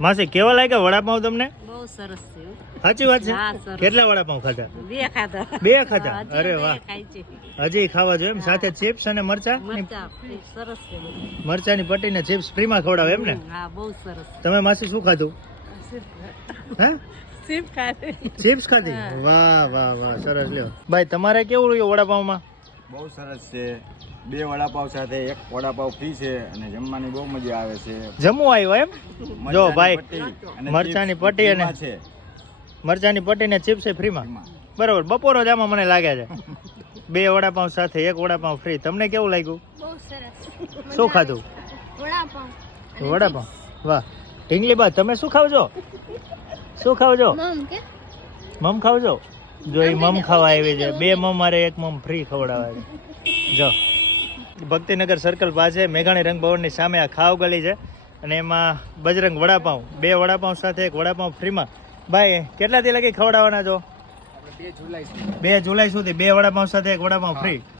માસી કેવા લાગ્યા વડાપાઉં તમને? બહુ સરસ છે. સાચી વાત છે? કેટલા વડાપાઉં ખાધા? બે ખાધા. બે ખાધા? અરે વાહ. હજી ખાવા જોઈએ એમ? સાથે ચિપ્સ અને મરચા? મરચા સરસ છે. બધું. પટ્ટી ને ચિપ્સ ફ્રીમાં ખવડાવે એમ ને? હા બહુ સરસ. તમે માસી શું ખાધું? હે? ચિપ્સ ખાધે. ચિપ્સ ખાધી? વાહ વાહ વાહ સરસ લ્યો. ભાઈ તમારે કેવું રહ્યું વડાપાઉંમાં? બહુ સરસ છે. બે વડાપાવ સાથે એક વડાપાવ ફ્રી છે અને જમવાની બહુ મજા આવે છે. જમવું આવ્યો એમ? જો ભાઈ મરચાની પટ્ટી અને- છે. મરચાની પટ્ટી ને ચિપ્સ ફ્રીમાં? ફ્રીમાં. બરોબર બપોરો જ આમાં મને લાગે છે. બે વડાપાવ સાથે એક વડાપાઉં ફ્રી તમને કેવું લાગ્યું? બહુ સરસ. શું ખાધું? વડાપાઉં વડાપાવ વાહ. ઢીંગલી બા તમે શું ખાવ છો શું ખાવ છો મમ કે? મમ ખાવ છો જો એ મમ ખાવા આવી છે. બે મમ મારે એક મમ ફ્રી ખવડાવે છે. જો. ભક્તિનગર સર્કલ પાસે મેઘાણી રંગભવનની સામે આ ખાવ ગલી છે અને એમાં બજરંગ વડાપાઉં બે વડાપાઉં સાથે એક વડાપાઉં ફ્રીમાં. ભાઈ કેટલાથી લગી ખવડાવવાના છો? બે જુલાઈ સુધી. બે વડાપાઉં સાથે એક વડાપાઉં ફ્રી